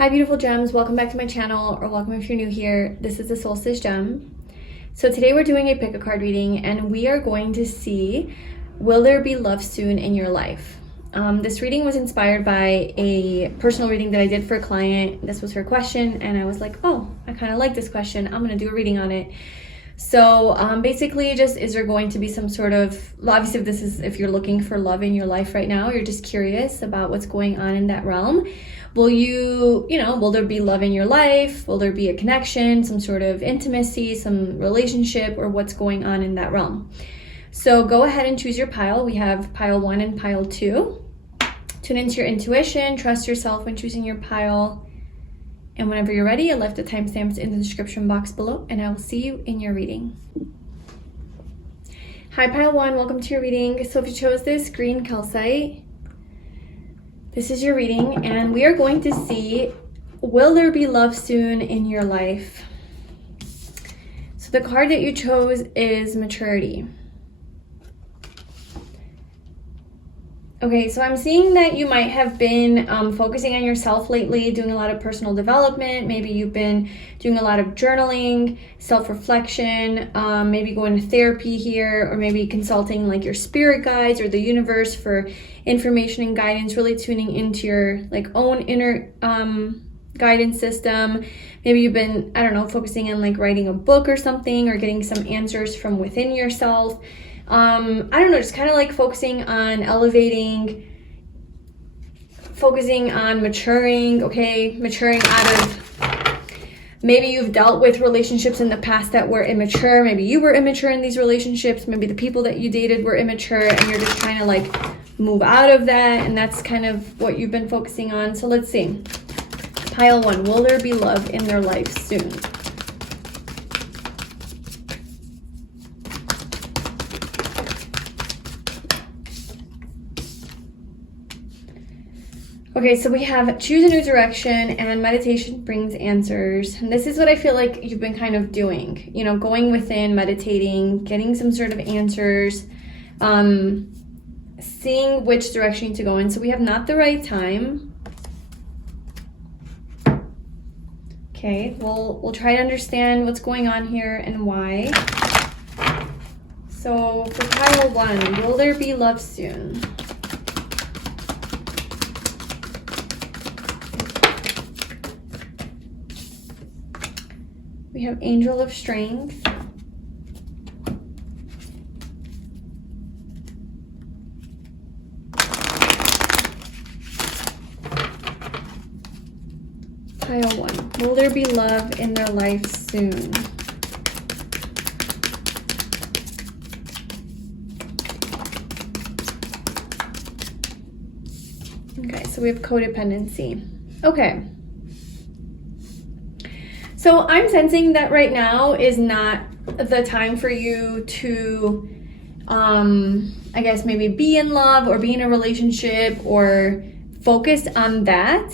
Hi beautiful gems, welcome back to my channel, or welcome if you're new here. This is the Solstice Gem. So today we're doing a pick a card reading and we are going to see, will there be love soon in your life? This reading was inspired by a personal reading that I did for a client. This was her question and I was like, oh, I kind of like this question. I'm going to do a reading on it. So basically just, is there going to be some sort of, obviously if you're looking for love in your life right now, you're just curious about what's going on in that realm. Will there be love in your life? Will there be a connection, some sort of intimacy, some relationship, or what's going on in that realm? So go ahead and choose your pile. We have pile 1 and pile 2. Tune into your intuition, trust yourself when choosing your pile. And whenever you're ready, I left the timestamps in the description box below, and I will see you in your reading. Hi pile 1, welcome to your reading. So if you chose this green calcite, this is your reading, and we are going to see, will there be love soon in your life? So the card that you chose is maturity. Okay, so I'm seeing that you might have been focusing on yourself lately, doing a lot of personal development. Maybe you've been doing a lot of journaling, self-reflection, maybe going to therapy here, or maybe consulting like your spirit guides or the universe for information and guidance, really tuning into your own inner guidance system. Maybe you've been, I don't know, focusing on writing a book or something, or getting some answers from within yourself. I don't know, just kind of focusing on elevating, focusing on maturing, okay? Maturing out of, maybe you've dealt with relationships in the past that were immature. Maybe you were immature in these relationships. Maybe the people that you dated were immature and you're just trying to move out of that. And that's kind of what you've been focusing on. So let's see. Pile 1, will there be love in their life soon? Okay, so we have choose a new direction and meditation brings answers. And this is what I feel like you've been kind of doing, going within, meditating, getting some sort of answers, seeing which direction to go in. So we have not the right time. Okay, we'll try to understand what's going on here and why. So for pile 1, will there be love soon? We have Angel of Strength. Pile 1. Will there be love in their life soon? Okay, so we have codependency. Okay. So I'm sensing that right now is not the time for you to, I guess maybe be in love or be in a relationship or focus on that.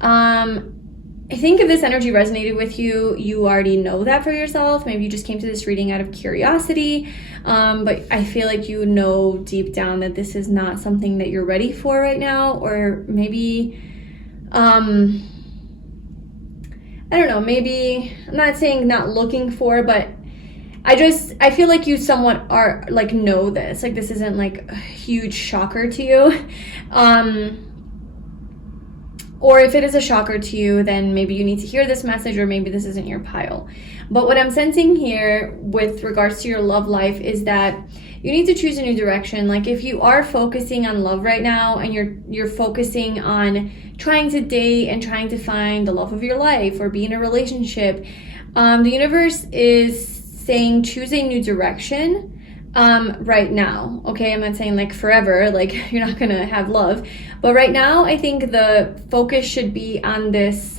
I think if this energy resonated with you, you already know that for yourself. Maybe you just came to this reading out of curiosity, but I feel like you know deep down that this is not something that you're ready for right now, or maybe, I don't know, maybe, I'm not saying not looking for, but I feel like you somewhat are, know this. This isn't, a huge shocker to you. Or if it is a shocker to you, then maybe you need to hear this message, or maybe this isn't your pile. But what I'm sensing here with regards to your love life is that you need to choose a new direction. If you are focusing on love right now and you're focusing on trying to date and trying to find the love of your life or be in a relationship, the universe is saying choose a new direction right now. Okay, I'm not saying forever, you're not gonna have love, but right now I think the focus should be on this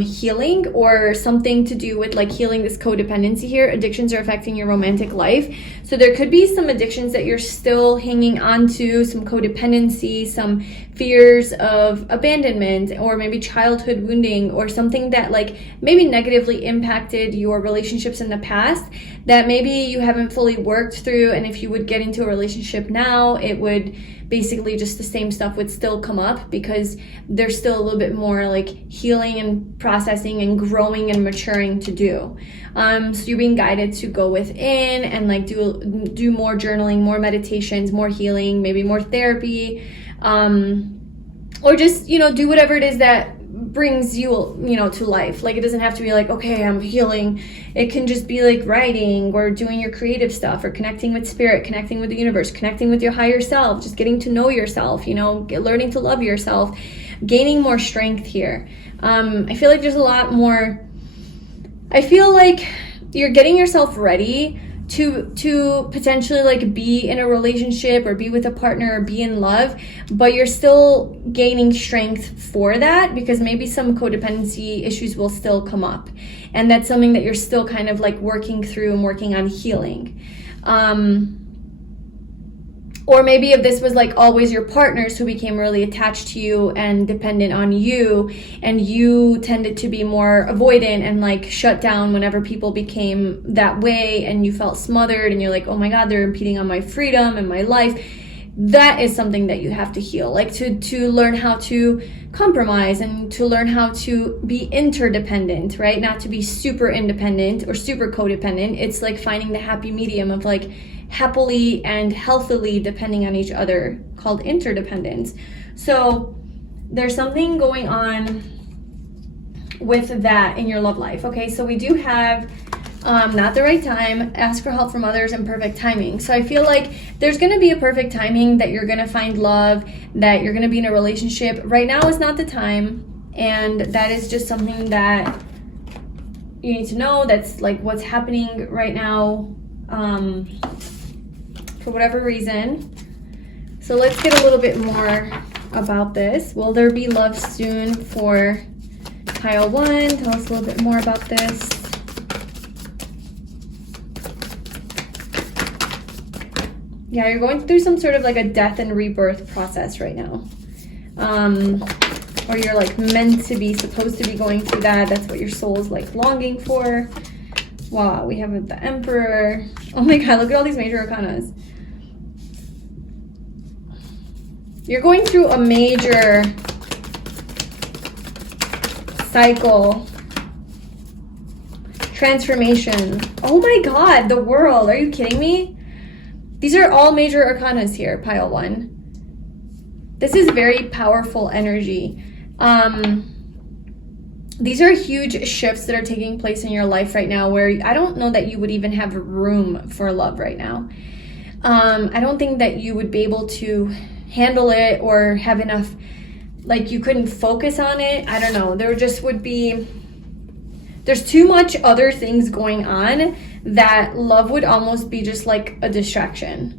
healing, or something to do with healing this codependency here. Addictions are affecting your romantic life, so there could be some addictions that you're still hanging on to, some codependency, some fears of abandonment, or maybe childhood wounding, or something that maybe negatively impacted your relationships in the past that maybe you haven't fully worked through. And if you would get into a relationship now, it would basically just the same stuff would still come up, because there's still a little bit more like healing and processing and growing and maturing to do. So you're being guided to go within and like do more journaling, more meditations, more healing, maybe more therapy, or just, you know, do whatever it is that brings you, you know, to life. Like, it doesn't have to be like, okay, I'm healing. It can just be like writing or doing your creative stuff, or connecting with spirit, connecting with the universe, connecting with your higher self, just getting to know yourself, you know, learning to love yourself, gaining more strength here. I feel like there's a lot more. I feel like you're getting yourself ready to potentially like be in a relationship or be with a partner or be in love, but you're still gaining strength for that, because maybe some codependency issues will still come up, and that's something that you're still kind of like working through and working on healing. Or maybe if this was like always your partners who became really attached to you and dependent on you, and you tended to be more avoidant and like shut down whenever people became that way, and you felt smothered and you're like, oh my God, they're impeding on my freedom and my life. That is something that you have to heal, like to learn how to compromise and to learn how to be interdependent, right? Not to be super independent or super codependent. It's like finding the happy medium of like happily and healthily depending on each other, called interdependence. So there's something going on with that in your love life. Okay, so we do have not the right time, ask for help from others, and perfect timing. So I feel like there's going to be a perfect timing that you're going to find love, that you're going to be in a relationship. Right now is not the time, and that is just something that you need to know. That's like what's happening right now, for whatever reason. So let's get a little bit more about this. Will there be love soon for pile 1? Tell us a little bit more about this. Yeah, you're going through some sort of like a death and rebirth process right now. Or you're like meant to be, supposed to be going through that. That's what your soul is like longing for. Wow, we have the Emperor. Oh my God, look at all these major arcanas. You're going through a major cycle, transformation. Oh my God, the World. Are you kidding me? These are all major arcanas here, pile 1. This is very powerful energy. These are huge shifts that are taking place in your life right now, where I don't know that you would even have room for love right now. I don't think that you would be able to handle it or have enough, like you couldn't focus on it. I don't know. There just would be, there's too much other things going on that love would almost be just like a distraction.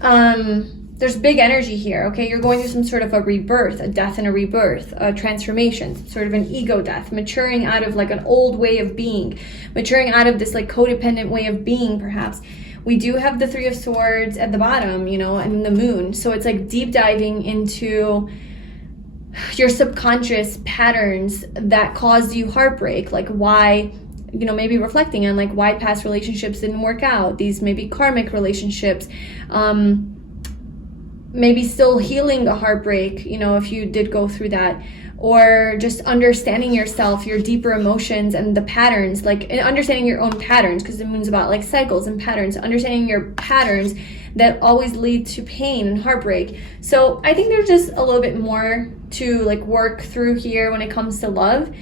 There's big energy here, okay? You're going through some sort of a rebirth, a death and a rebirth, a transformation, sort of an ego death, maturing out of like an old way of being, maturing out of this like codependent way of being, perhaps. We do have the 3 of Swords at the bottom, you know, and the Moon. So it's like deep diving into your subconscious patterns that caused you heartbreak, like why, you know, maybe reflecting on like why past relationships didn't work out, these maybe karmic relationships, maybe still healing a heartbreak, you know, if you did go through that, or just understanding yourself, your deeper emotions and the patterns, like understanding your own patterns, because the Moon's about like cycles and patterns, understanding your patterns that always lead to pain and heartbreak. So I think there's just a little bit more to like work through here when it comes to love.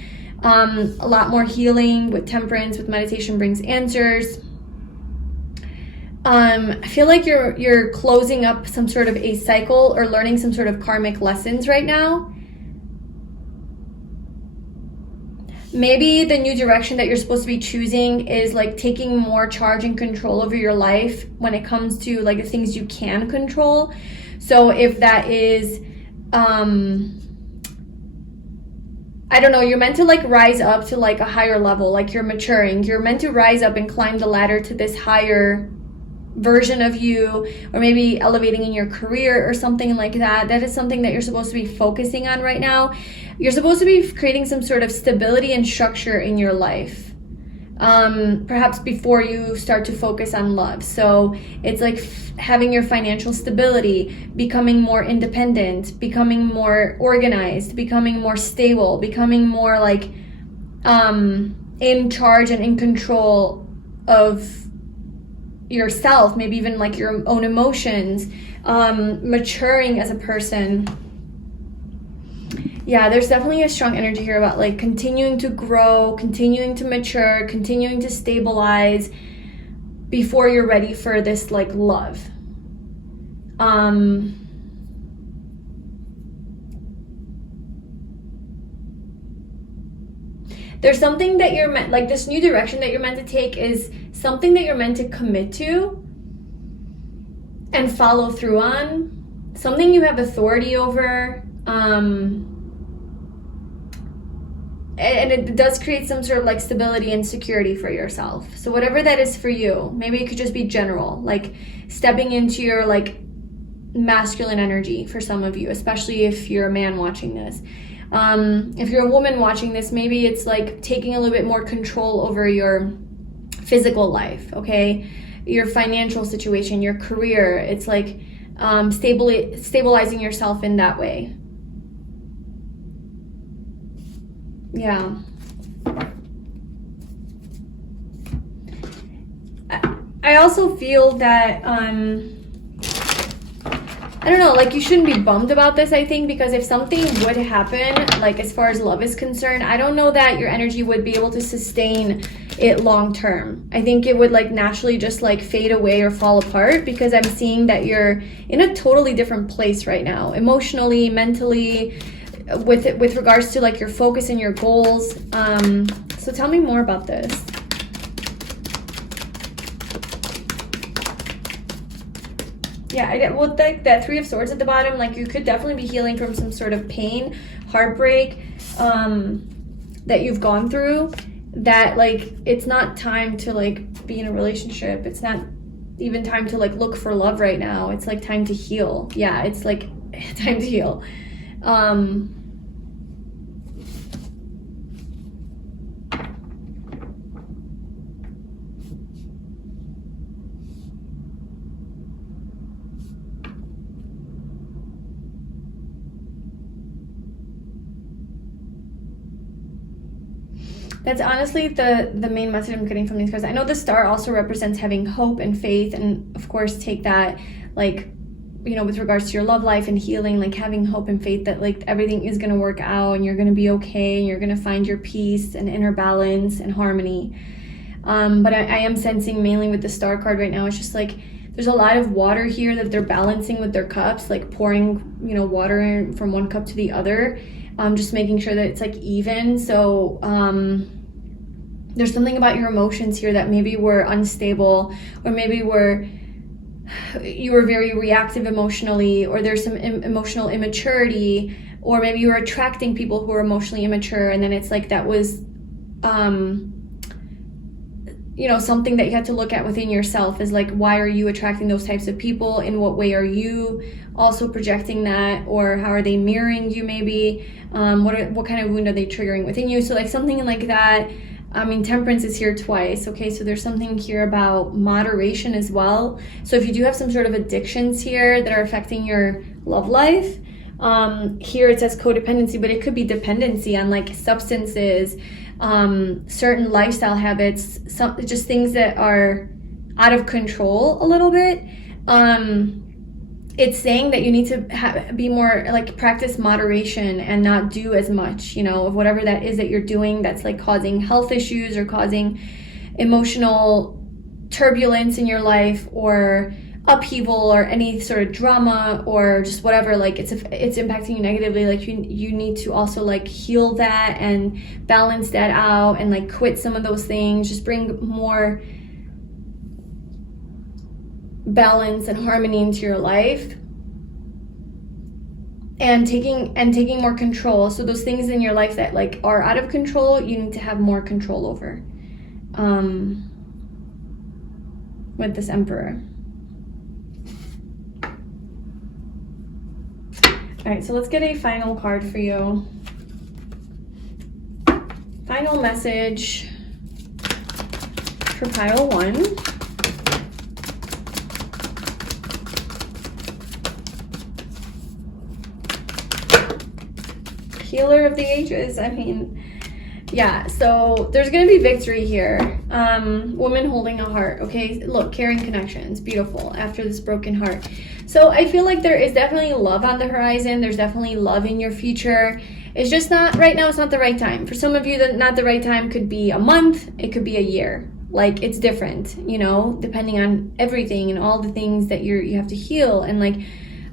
A lot more healing with Temperance, with meditation brings answers. I feel like you're closing up some sort of a cycle or learning some sort of karmic lessons right now. Maybe the new direction that you're supposed to be choosing is like taking more charge and control over your life when it comes to like the things you can control. So if that is, I don't know, you're meant to like rise up to like a higher level, like you're maturing. You're meant to rise up and climb the ladder to this higher version of you, or maybe elevating in your career or something like that. That is something that you're supposed to be focusing on right now. You're supposed to be creating some sort of stability and structure in your life. perhaps before you start to focus on love. So it's like having your financial stability, becoming more independent, becoming more organized, becoming more stable, becoming more like in charge and in control of yourself, maybe even like your own emotions, maturing as a person. Yeah, there's definitely a strong energy here about like continuing to grow, continuing to mature, continuing to stabilize before you're ready for this like love. There's something that you're meant, like this new direction that you're meant to take is something that you're meant to commit to and follow through on, something you have authority over, and it does create some sort of like stability and security for yourself. So whatever that is for you, maybe it could just be general, like stepping into your like masculine energy for some of you, especially if you're a man watching this. If you're a woman watching this, maybe it's like taking a little bit more control over your physical life, okay? Your financial situation, your career. It's like stabilizing yourself in that way. Yeah. I also feel that, I don't know, like you shouldn't be bummed about this, I think, because if something would happen, like as far as love is concerned, I don't know that your energy would be able to sustain it long term. I think it would like naturally just like fade away or fall apart, because I'm seeing that you're in a totally different place right now, emotionally, mentally, with regards to like your focus and your goals. So tell me more about this. Yeah, well, that Three of Swords at the bottom, like you could definitely be healing from some sort of pain, heartbreak, that you've gone through, that like it's not time to like be in a relationship. It's not even time to like look for love right now. It's like time to heal. Yeah, it's like time to heal. That's honestly the main message I'm getting from these cards. I know the star also represents having hope and faith, and of course take that like, you know, with regards to your love life and healing, like having hope and faith that like everything is going to work out and you're going to be okay and you're going to find your peace and inner balance and harmony. But I am sensing mainly with the star card right now, it's just like there's a lot of water here that they're balancing with their cups, like pouring, you know, water in from one cup to the other, just making sure that it's like even. So there's something about your emotions here that maybe were unstable, or maybe you were very reactive emotionally, or there's some emotional immaturity, or maybe you were attracting people who are emotionally immature, and then it's like that was you know, something that you had to look at within yourself is like, why are you attracting those types of people? In what way are you also projecting that? Or how are they mirroring you maybe? What kind of wound are they triggering within you? So like something like that. I mean, Temperance is here twice, okay? So there's something here about moderation as well. So if you do have some sort of addictions here that are affecting your love life, here it says codependency, but it could be dependency on like substances, certain lifestyle habits, just things that are out of control a little bit. It's saying that you need to be more like practice moderation and not do as much, you know, of whatever that is that you're doing that's like causing health issues or causing emotional turbulence in your life, or upheaval, or any sort of drama, or just whatever, like it's impacting you negatively. Like you need to also like heal that and balance that out and like quit some of those things, just bring more balance and harmony into your life, and taking more control. So those things in your life that like are out of control, you need to have more control over, with this Emperor. All right, so let's get a final card for you. Final message for pile 1. Healer of the ages. I mean, yeah, so there's going to be victory here. Woman holding a heart. Okay, look, caring connections. Beautiful. After this broken heart. So I feel like there is definitely love on the horizon. There's definitely love in your future. It's just not, right now it's not the right time. For some of you, not the right time could be a month. It could be a year. Like, it's different, you know, depending on everything and all the things that you have to heal and like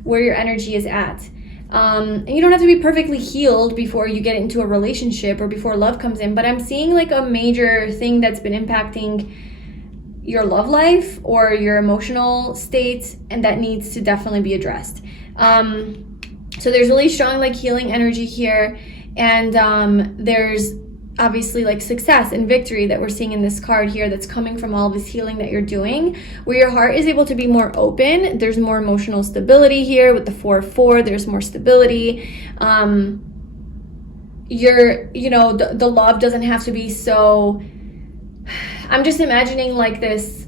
where your energy is at. And you don't have to be perfectly healed before you get into a relationship or before love comes in, but I'm seeing like a major thing that's been impacting your love life or your emotional state, and that needs to definitely be addressed. So there's really strong like healing energy here, and there's obviously like success and victory that we're seeing in this card here that's coming from all this healing that you're doing, where your heart is able to be more open. There's more emotional stability here with the 4-4. There's more stability. The love doesn't have to be so, I'm just imagining like this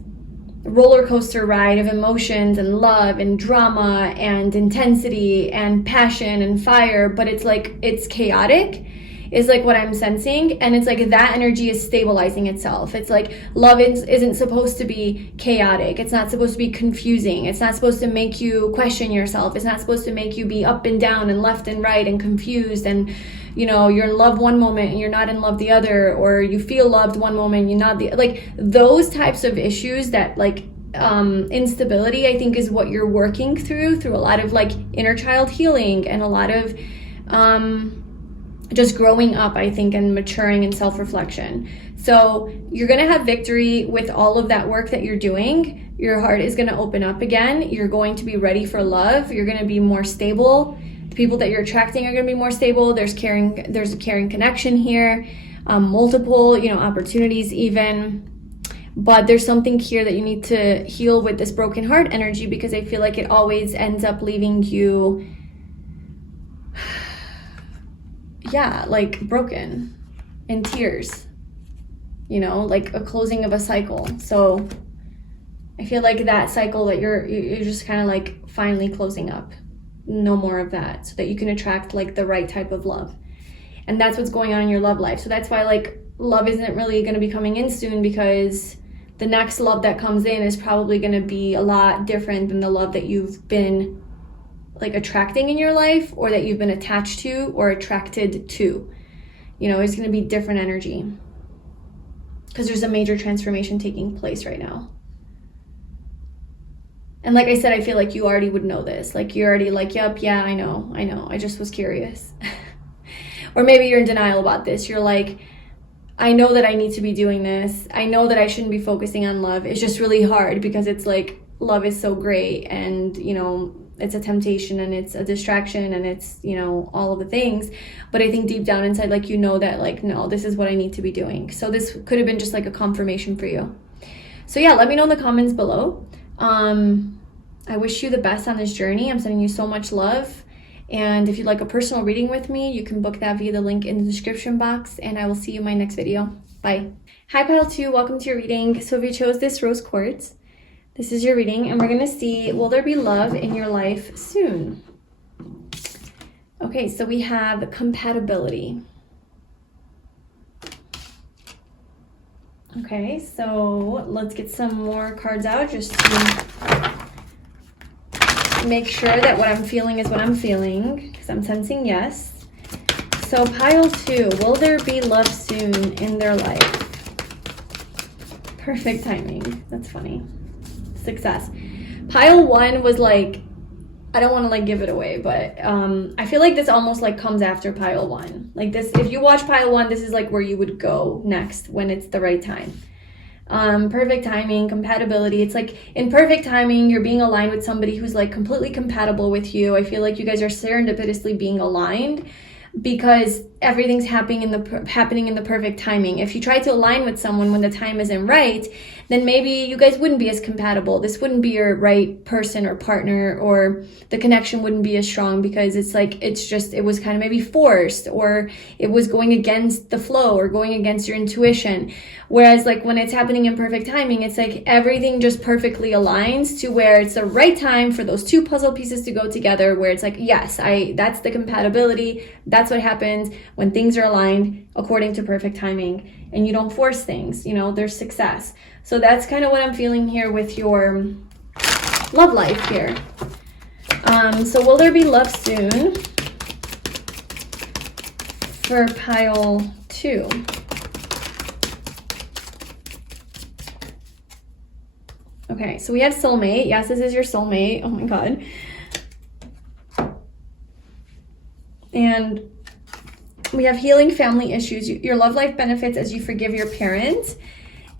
roller coaster ride of emotions and love and drama and intensity and passion and fire, but it's like, it's chaotic is like what I'm sensing, and it's like that energy is stabilizing itself. It's like love isn't supposed to be chaotic. It's not supposed to be confusing. It's not supposed to make you question yourself. It's not supposed to make you be up and down and left and right and confused, and you know, you're in love one moment and you're not in love the other, or you feel loved one moment, you're not the, like those types of issues that like instability, I think, is what you're working through a lot of like inner child healing and a lot of just growing up, I think, and maturing and self-reflection. So you're going to have victory with all of that work that you're doing. Your heart is going to open up again. You're going to be ready for love. You're going to be more stable. The people that you're attracting are going to be more stable. There's a caring connection here, multiple, opportunities even. But there's something here that you need to heal with this broken heart energy, because I feel like it always ends up leaving you like broken, in tears, like a closing of a cycle. So I feel like that cycle that you're just kind of like finally closing up, no more of that, so that you can attract like the right type of love. And that's what's going on in your love life. So that's why like love isn't really going to be coming in soon, because the next love that comes in is probably going to be a lot different than the love that you've been like attracting in your life, or that you've been attached to or attracted to. It's going to be different energy, because there's a major transformation taking place right now. And like I said, I feel like you already would know this. Like you're already like, yep, yeah, I know, I just was curious. Or maybe you're in denial about this. You're like, I know that I need to be doing this. I know that I shouldn't be focusing on love. It's just really hard, because it's like love is so great, and it's a temptation and it's a distraction and it's all of the things. But I think deep down inside, like that like, no, this is what I need to be doing. So this could have been just like a confirmation for you. So yeah, let me know in the comments below. I wish you the best on this journey. I'm sending you so much love. And if you'd like a personal reading with me, you can book that via the link in the description box, and I will see you in my next video. Bye. Hi pile 2, welcome to your reading. So if you chose this rose quartz, this is your reading, and we're going to see, will there be love in your life soon? Okay, so we have compatibility. Okay, so let's get some more cards out just to make sure that what I'm feeling is what I'm feeling, because I'm sensing yes. So pile 2, will there be love soon in their life? Perfect timing. That's funny. Success. Pile 1 was like, I don't want to like give it away, but I feel like this almost like comes after pile 1. Like this, if you watch pile 1, this is like where you would go next when it's the right time. Perfect timing, compatibility. It's like in perfect timing, you're being aligned with somebody who's like completely compatible with you. I feel like you guys are serendipitously being aligned, because everything's happening in the perfect timing. If you try to align with someone when the time isn't right, then maybe you guys wouldn't be as compatible. This wouldn't be your right person or partner, or the connection wouldn't be as strong, because it's like, it was kind of maybe forced, or it was going against the flow or going against your intuition. Whereas like when it's happening in perfect timing, it's like everything just perfectly aligns to where it's the right time for those two puzzle pieces to go together, where it's like, yes, that's the compatibility. That's what happens when things are aligned according to perfect timing, and you don't force things, there's success. So that's kind of what I'm feeling here with your love life here. So will there be love soon for pile 2? Okay, so we have soulmate. Yes, this is your soulmate. Oh my God. And we have healing family issues. Your love life benefits as you forgive your parents.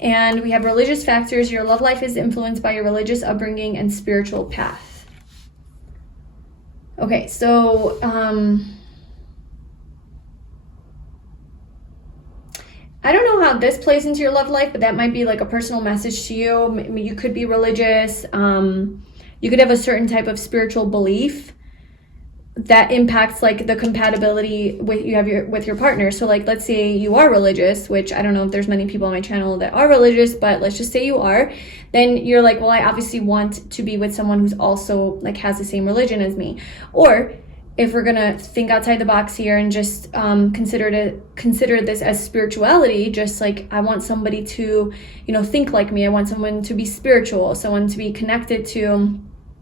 And we have religious factors. Your love life is influenced by your religious upbringing and spiritual path. Okay, so I don't know how this plays into your love life, but that might be like a personal message to you. You could be religious. You could have a certain type of spiritual belief that impacts like the compatibility with your partner. So like, let's say you are religious, which I don't know if there's many people on my channel that are religious, but let's just say you are. Then you're like, well, I obviously want to be with someone who's also like has the same religion as me. Or if we're gonna think outside the box here and just consider this as spirituality, just like I want somebody to, think like me. I want someone to be spiritual, someone to be connected to,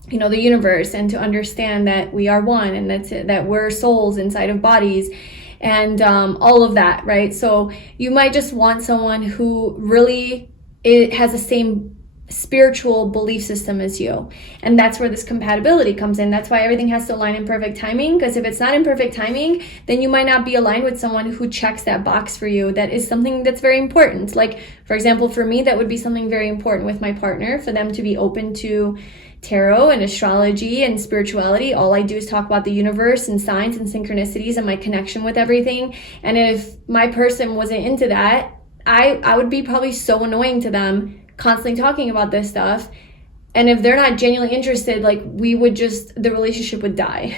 the universe, and to understand that we are one, and that we're souls inside of bodies, and all of that, right? So you might just want someone who really has the same spiritual belief system as you, and that's where this compatibility comes in. That's why everything has to align in perfect timing, because if it's not in perfect timing, then you might not be aligned with someone who checks that box for you. That is something that's very important. Like, for example, for me, that would be something very important with my partner, for them to be open to tarot and astrology and spirituality. All I do is talk about the universe and signs and synchronicities and my connection with everything. And if my person wasn't into that, I would be probably so annoying to them, constantly talking about this stuff. And if they're not genuinely interested, like the relationship would die,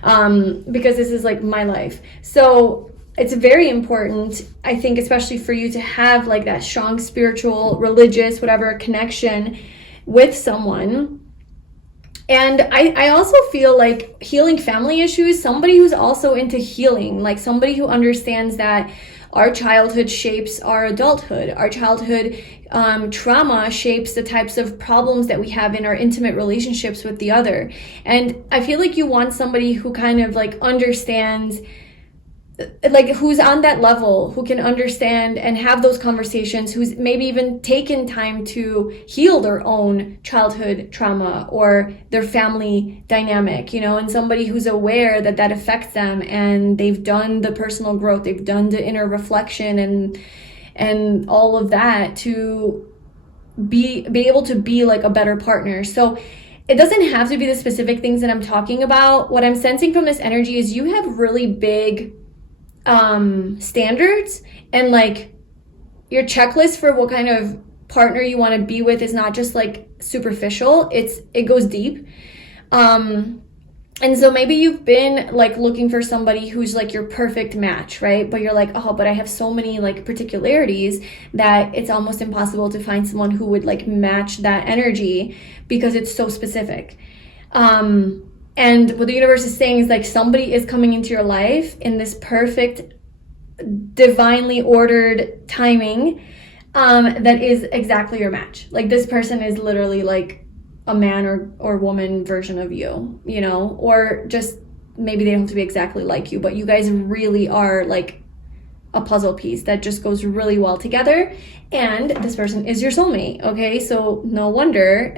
because this is like my life. So it's very important, I think, especially for you to have like that strong spiritual, religious, whatever connection with someone. And I also feel like healing family issues, somebody who's also into healing, like somebody who understands that our childhood shapes our adulthood. Our childhood trauma shapes the types of problems that we have in our intimate relationships with the other. And I feel like you want somebody who kind of like understands, like who's on that level, who can understand and have those conversations, who's maybe even taken time to heal their own childhood trauma or their family dynamic, and somebody who's aware that affects them, and they've done the personal growth, they've done the inner reflection and all of that to be able to be like a better partner. So it doesn't have to be the specific things that I'm talking about. What I'm sensing from this energy is you have really big standards, and like your checklist for what kind of partner you want to be with is not just like superficial, it goes deep. And so maybe you've been like looking for somebody who's like your perfect match, right? But you're like, oh, but I have so many like particularities that it's almost impossible to find someone who would like match that energy, because it's so specific. And what the universe is saying is like somebody is coming into your life in this perfect, divinely ordered timing, that is exactly your match. Like this person is literally like a man or woman version of you, or just maybe they don't have to be exactly like you, but you guys really are like a puzzle piece that just goes really well together. And this person is your soulmate, okay? So no wonder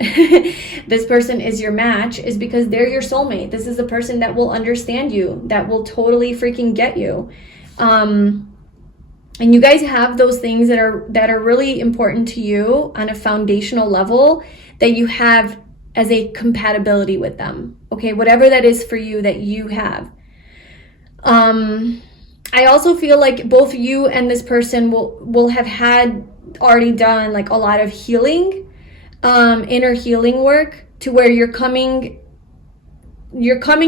this person is your match, is because they're your soulmate. This is a person that will understand you, that will totally freaking get you. And you guys have those things that are really important to you on a foundational level that you have as a compatibility with them, okay? Whatever that is for you that you have. I also feel like both you and this person will have had already done like a lot of healing, inner healing work, to where you're coming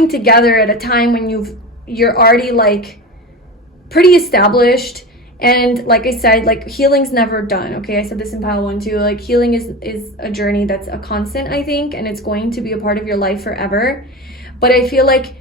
together at a time when you're already like pretty established. And like I said, like healing's never done. Okay, I said this in pile 1 too. Like healing is a journey that's a constant, I think, and it's going to be a part of your life forever. But I feel like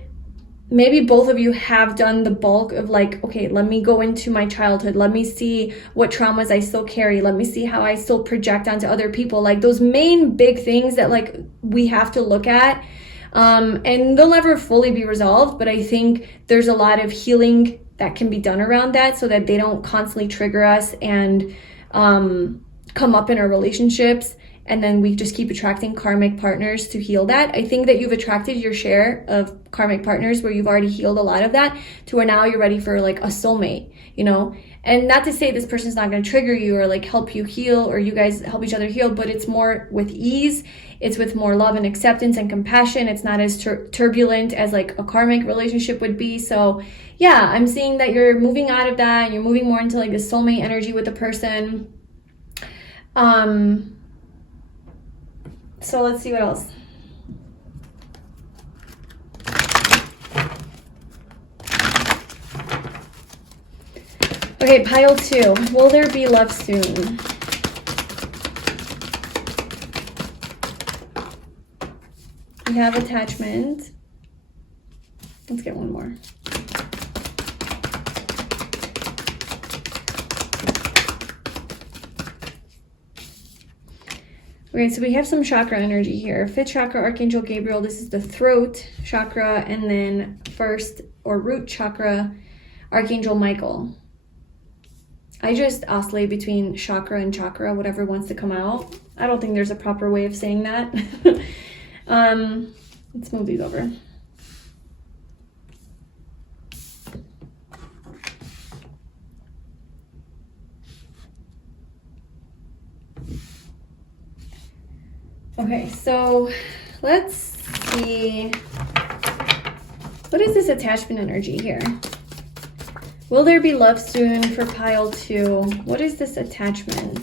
maybe both of you have done the bulk of like, okay, let me go into my childhood. Let me see what traumas I still carry. Let me see how I still project onto other people. Like those main big things that like we have to look at. And they'll never fully be resolved, but I think there's a lot of healing that can be done around that, so that they don't constantly trigger us and come up in our relationships, and then we just keep attracting karmic partners to heal that. I think that you've attracted your share of karmic partners where you've already healed a lot of that, to where now you're ready for like a soulmate, you know? And not to say this person's not going to trigger you or like help you heal, or you guys help each other heal, but it's more with ease. It's with more love and acceptance and compassion. It's not as turbulent as like a karmic relationship would be. So yeah, I'm seeing that you're moving out of that and you're moving more into like the soulmate energy with the person. So let's see what else. Okay, pile 2. Will there be love soon? We have attachment. Let's get one more. Okay, so we have some chakra energy here. 5th chakra, Archangel Gabriel. This is the throat chakra. And then 1st or root chakra, Archangel Michael. I just oscillate between chakra and chakra, whatever wants to come out. I don't think there's a proper way of saying that. Let's move these over. Okay, so let's see. What is this attachment energy here? Will there be love soon for pile 2? What is this attachment?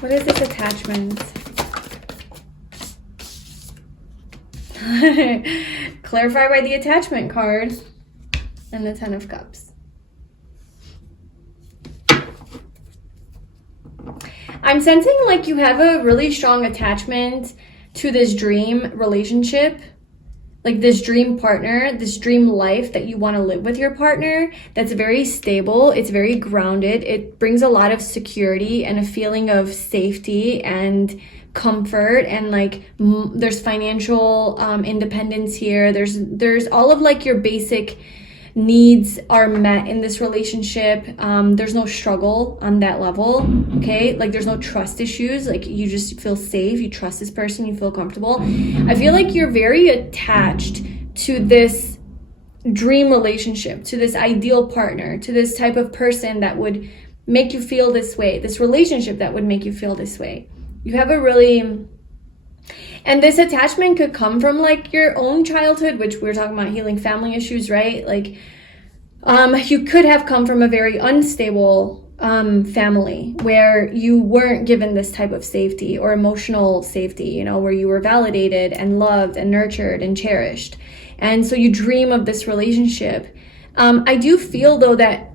What is this attachment? Clarify by the attachment card and the 10 of Cups. I'm sensing like you have a really strong attachment to this dream relationship, like this dream partner, this dream life that you want to live with your partner, that's very stable, it's very grounded, it brings a lot of security and a feeling of safety and comfort, and like there's financial independence here, there's all of like your basic needs are met in this relationship. There's no struggle on that level, okay? Like there's no trust issues. Like you just feel safe, you trust this person, you feel comfortable. I feel like you're very attached to this dream relationship, to this ideal partner, to this type of person that would make you feel this way, this relationship that would make you feel this way. You have a really... And this attachment could come from like your own childhood, which we're talking about healing family issues, right? Like you could have come from a very unstable family where you weren't given this type of safety or emotional safety, you know, where you were validated and loved and nurtured and cherished. And so you dream of this relationship. I do feel though that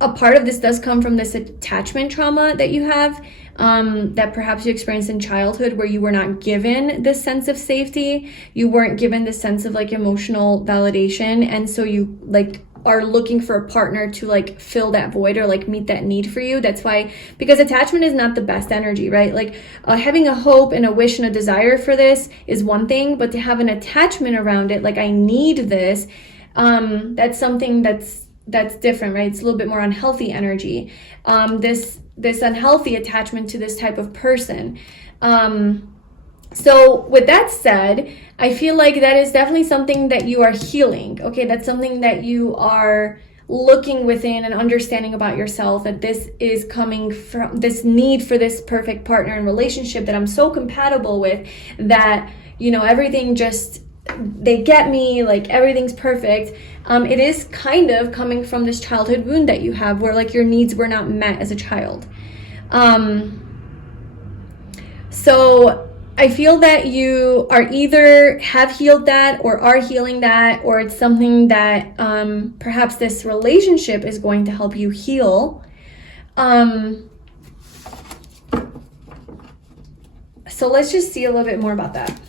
a part of this does come from this attachment trauma that you have. That perhaps you experienced in childhood, where you were not given this sense of safety, you weren't given this sense of like emotional validation, and so you like are looking for a partner to like fill that void or like meet that need for you. That's why, because attachment is not the best energy, right? Like having a hope and a wish and a desire for this is one thing, but to have an attachment around it, like I need this, that's something that's different, right? It's a little bit more unhealthy energy. This unhealthy attachment to this type of person. So with that said, I feel like that is definitely something that you are healing. Okay, that's something that you are looking within and understanding about yourself that this is coming from this need for this perfect partner and relationship that I'm so compatible with, that, you know, everything just, they get me, like everything's perfect. It is kind of coming from this childhood wound that you have, where like your needs were not met as a child. So I feel that you are either have healed that or are healing that, or it's something that perhaps this relationship is going to help you heal. So let's just see a little bit more about that.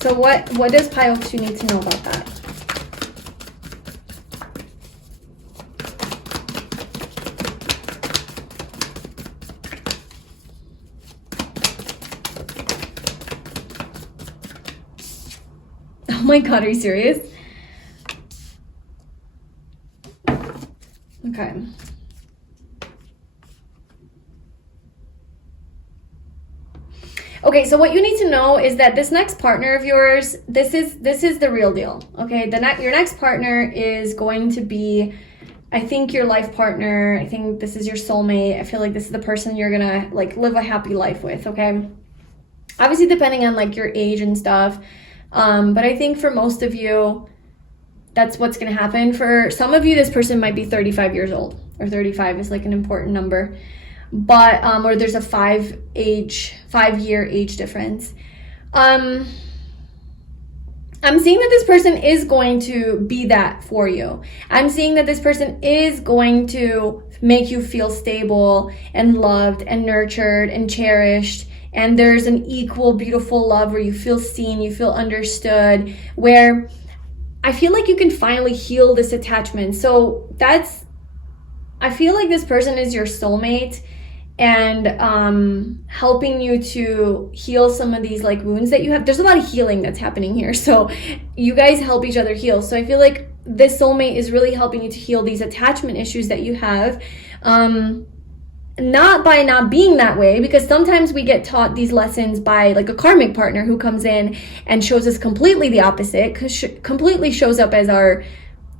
So what does Pile 2 need to know about that? Oh my God, are you serious? Okay. Okay, so what you need to know is that this next partner of yours, this is the real deal. Okay, your next partner is going to be, I think, your life partner. I think this is your soulmate. I feel like this is the person you're gonna like live a happy life with. Okay, obviously depending on like your age and stuff, but I think for most of you, that's what's gonna happen. For some of you, this person might be 35 years old, or 35 is like an important number. But or there's a 5-year age difference. I'm seeing that this person is going to be that for you. I'm seeing that this person is going to make you feel stable and loved and nurtured and cherished, and there's an equal beautiful love where you feel seen, you feel understood, where I feel like you can finally heal this attachment. So I feel like this person is your soulmate, and helping you to heal some of these like wounds that you have. There's a lot of healing that's happening here, so you guys help each other heal. So I feel like this soulmate is really helping you to heal these attachment issues that you have, not by not being that way, because sometimes we get taught these lessons by like a karmic partner who comes in and shows us completely the opposite, completely shows up as our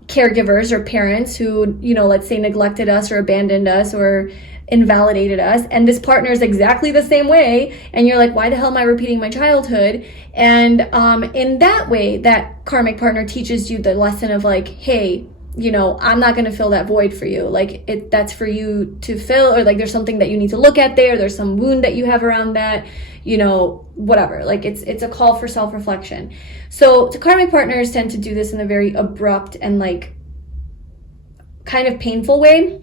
caregivers or parents who, you know, let's say neglected us or abandoned us or invalidated us, and this partner is exactly the same way, and you're like, why the hell am I repeating my childhood? And in that way, that karmic partner teaches you the lesson of like, hey, you know, I'm not going to fill that void for you. Like that's for you to fill, or like there's something that you need to look at there's some wound that you have around that, you know, whatever. Like it's a call for self-reflection. So karmic partners tend to do this in a very abrupt and like kind of painful way.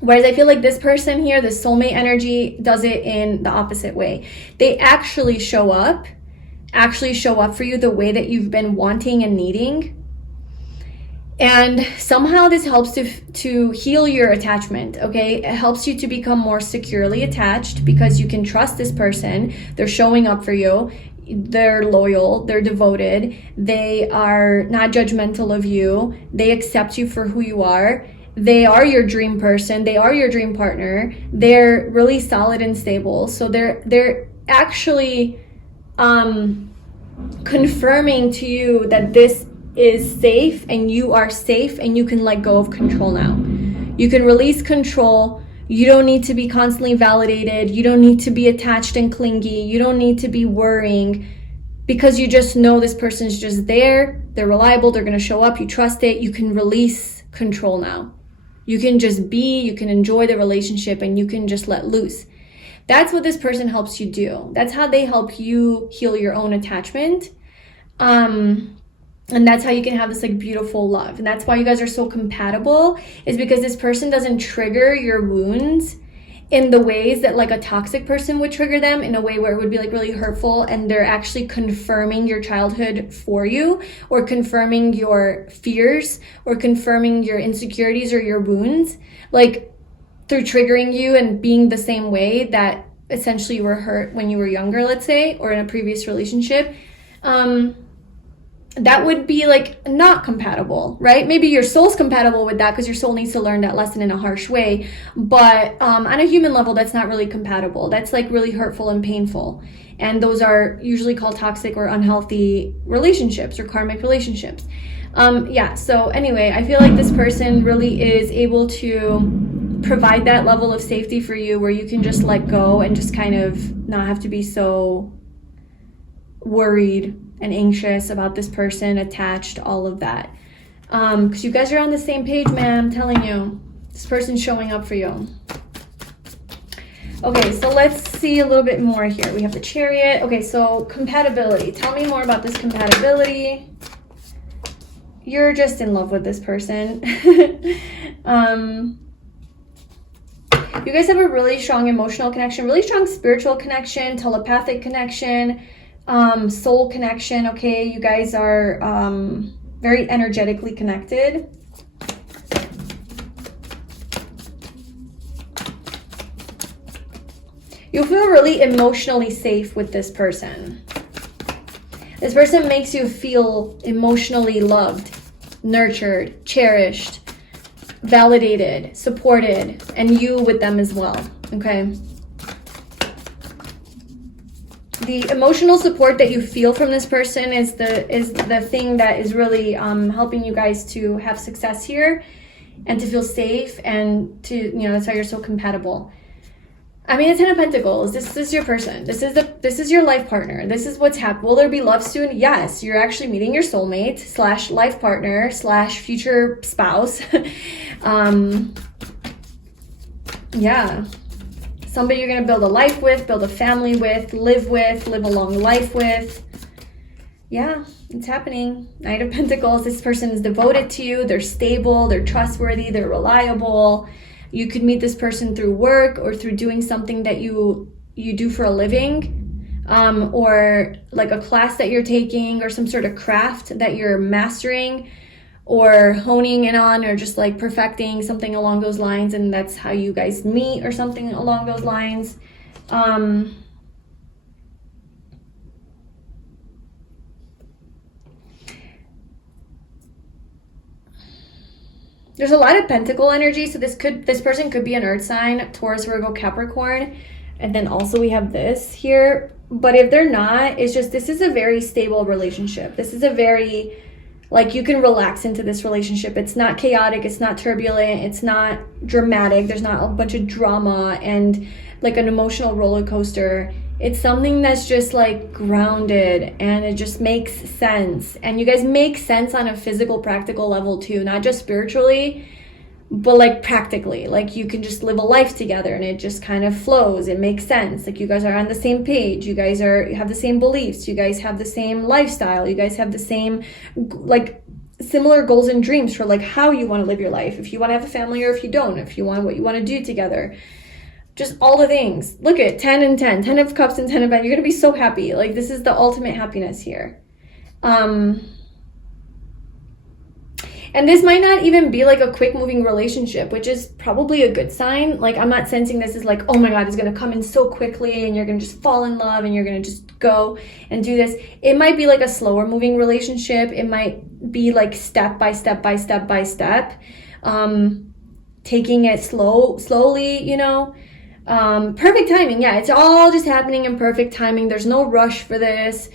Whereas I feel like this person here, this soulmate energy, does it in the opposite way. They actually show up for you the way that you've been wanting and needing. And somehow this helps to heal your attachment, okay? It helps you to become more securely attached because you can trust this person. They're showing up for you. They're loyal, they're devoted, they are not judgmental of you, they accept you for who you are. They are your dream person. They are your dream partner. They're really solid and stable. So they're actually confirming to you that this is safe and you are safe and you can let go of control now. You can release control. You don't need to be constantly validated. You don't need to be attached and clingy. You don't need to be worrying, because you just know this person's just there. They're reliable. They're going to show up. You trust it. You can release control now. You can just be, you can enjoy the relationship, and you can just let loose. That's what this person helps you do. That's how they help you heal your own attachment. And that's how you can have this like beautiful love. And that's why you guys are so compatible, is because this person doesn't trigger your wounds in the ways that like a toxic person would trigger them, in a way where it would be like really hurtful, and they're actually confirming your childhood for you, or confirming your fears, or confirming your insecurities or your wounds, like through triggering you and being the same way that essentially you were hurt when you were younger, let's say, or in a previous relationship. That would be like not compatible, right? Maybe your soul's compatible with that because your soul needs to learn that lesson in a harsh way. But on a human level, that's not really compatible. That's like really hurtful and painful. And those are usually called toxic or unhealthy relationships or karmic relationships. Yeah, so anyway, I feel like this person really is able to provide that level of safety for you where you can just let go and just kind of not have to be so worried and anxious about this person, attached, all of that. Because you guys are on the same page, man. I'm telling you, this person's showing up for you. Okay, so let's see a little bit more here. We have the Chariot. Okay, so compatibility. Tell me more about this compatibility. You're just in love with this person. You guys have a really strong emotional connection, really strong spiritual connection, telepathic connection, soul connection. Okay, you guys are very energetically connected. You feel really emotionally safe with this person. This person makes you feel emotionally loved, nurtured, cherished, validated, supported, and you with them as well, okay? The emotional support that you feel from this person is the thing that is really helping you guys to have success here and to feel safe and to, you know, that's why you're so compatible. I mean, the Ten of Pentacles, this is your person. This is your life partner. This is what's happening. Will there be love soon? Yes, you're actually meeting your soulmate / life partner / future spouse. Yeah. Somebody you're going to build a life with, build a family with, live a long life with. Yeah, it's happening. Knight of Pentacles, this person is devoted to you. They're stable, they're trustworthy, they're reliable. You could meet this person through work or through doing something that you do for a living, or like a class that you're taking or some sort of craft that you're mastering or honing in on, or just like perfecting something along those lines, and that's how you guys meet or something along those lines. There's a lot of pentacle energy, so this person could be an earth sign, Taurus, Virgo, Capricorn, and then also we have this here. But if they're not, it's just, this is a very stable relationship. This is a very, like, you can relax into this relationship. It's not chaotic, it's not turbulent, it's not dramatic, there's not a bunch of drama and like an emotional roller coaster. It's something that's just like grounded and it just makes sense. And you guys make sense on a physical, practical level too, not just spiritually, but like practically. Like you can just live a life together and it just kind of flows. It makes sense. Like you guys are on the same page. You guys have the same beliefs. You guys have the same lifestyle. You guys have the same, like, similar goals and dreams for like how you want to live your life. If you want to have a family or if you don't, if you want what you want to do together. Just all the things. Look at 10 and 10. 10 of Cups and 10 of Pentacles. You're going to be so happy. Like, this is the ultimate happiness here. And this might not even be like a quick moving relationship, which is probably a good sign. Like, I'm not sensing this as like, oh my God, it's going to come in so quickly and you're going to just fall in love and you're going to just go and do this. It might be like a slower moving relationship. It might be like step by step by step by step. Taking it slowly, you know. Perfect timing. Yeah, it's all just happening in perfect timing. There's no rush for this.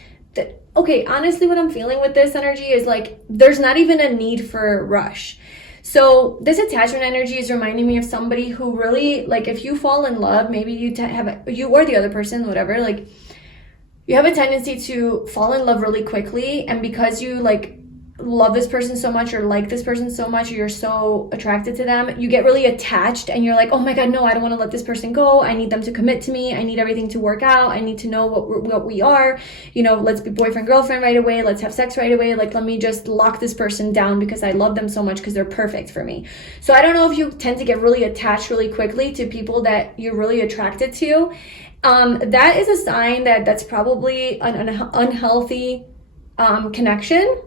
Okay, honestly, what I'm feeling with this energy is like there's not even a need for rush. So this attachment energy is reminding me of somebody who really, like, if you fall in love, maybe you or the other person, whatever, like you have a tendency to fall in love really quickly, and because you like love this person so much or like this person so much, or you're so attracted to them, you get really attached and you're like, oh my God, no, I don't want to let this person go. I need them to commit to me. I need everything to work out. I need to know what we are, you know, let's be boyfriend, girlfriend right away. Let's have sex right away. Like, let me just lock this person down because I love them so much because they're perfect for me. So I don't know if you tend to get really attached really quickly to people that you're really attracted to. That is a sign that's probably an unhealthy connection.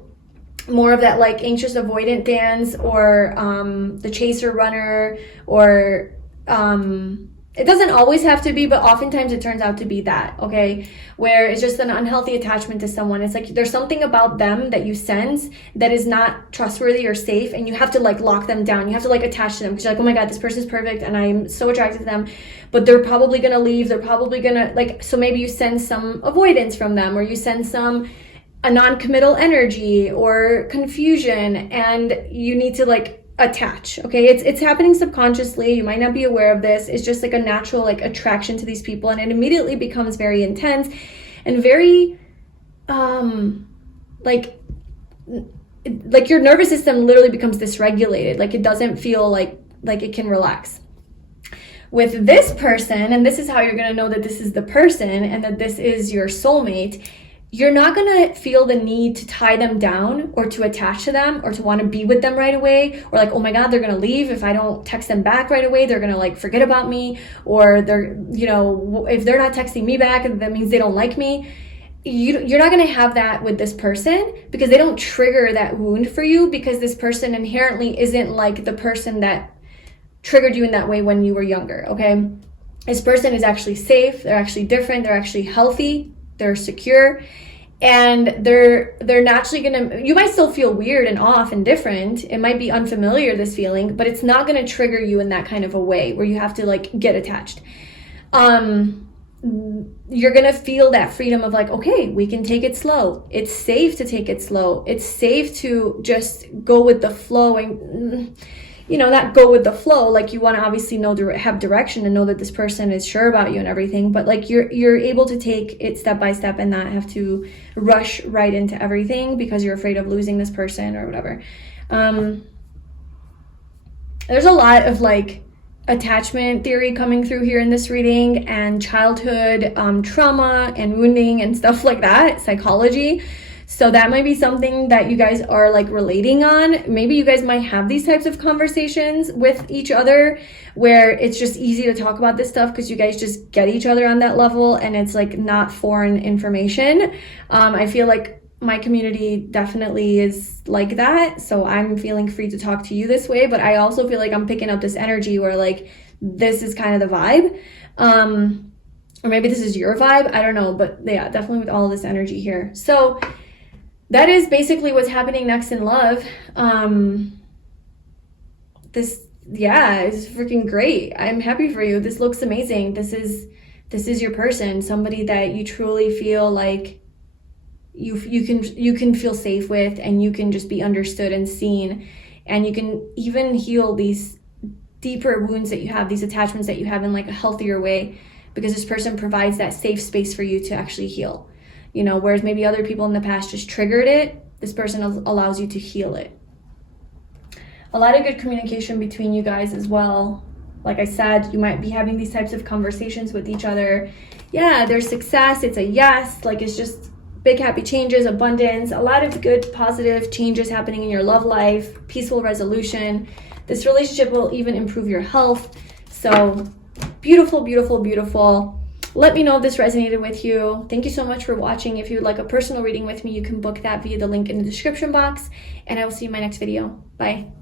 More of that like anxious avoidant dance, or the chaser runner, or it doesn't always have to be, but oftentimes it turns out to be that, okay, where it's just an unhealthy attachment to someone. It's like there's something about them that you sense that is not trustworthy or safe, and you have to like lock them down. You have to like attach to them because you're like, oh my God, this person's perfect and I'm so attracted to them, but they're probably gonna leave, they're probably gonna, like, so maybe you sense some avoidance from them, or you sense some a non-committal energy or confusion, and you need to like attach. Okay, it's happening subconsciously. You might not be aware of this. It's just like a natural like attraction to these people, and it immediately becomes very intense and very like your nervous system literally becomes dysregulated. Like it doesn't feel like it can relax. With this person, and this is how you're going to know that this is the person and that this is your soulmate, you're not going to feel the need to tie them down or to attach to them or to want to be with them right away, or like, oh my God, they're going to leave. If I don't text them back right away, they're going to like forget about me, or they're, you know, if they're not texting me back, that means they don't like me. You're not going to have that with this person, because they don't trigger that wound for you, because this person inherently isn't like the person that triggered you in that way when you were younger. Okay, this person is actually safe, they're actually different, they're actually healthy, they're secure, and they're naturally gonna, you might still feel weird and off and different, it might be unfamiliar, this feeling, but it's not gonna trigger you in that kind of a way where you have to like get attached. You're gonna feel that freedom of like, okay, we can take it slow, it's safe to take it slow, it's safe to just go with the flow, and you know, not go with the flow, like you want to obviously know, have direction and know that this person is sure about you and everything, but like you're able to take it step by step and not have to rush right into everything because you're afraid of losing this person or whatever. There's a lot of like attachment theory coming through here in this reading, and childhood trauma and wounding and stuff like that, psychology. So that might be something that you guys are like relating on. Maybe you guys might have these types of conversations with each other where it's just easy to talk about this stuff because you guys just get each other on that level and it's like not foreign information. I feel like my community definitely is like that. So I'm feeling free to talk to you this way, but I also feel like I'm picking up this energy where like this is kind of the vibe. Or maybe this is your vibe. I don't know, but yeah, definitely with all of this energy here. So that is basically what's happening next in love. This, yeah, is freaking great. I'm happy for you. This looks amazing. This is your person, somebody that you truly feel like you can feel safe with, and you can just be understood and seen, and you can even heal these deeper wounds that you have, these attachments that you have in like a healthier way, because this person provides that safe space for you to actually heal. You know, whereas maybe other people in the past just triggered it, this person allows you to heal it. A lot of good communication between you guys as well. Like I said, you might be having these types of conversations with each other. Yeah, there's success, it's a yes, like it's just big happy changes, abundance, a lot of good positive changes happening in your love life, peaceful resolution. This relationship will even improve your health. So beautiful, beautiful, beautiful. Let me know if this resonated with you. Thank you so much for watching. If you would like a personal reading with me, you can book that via the link in the description box, and I will see you in my next video. Bye.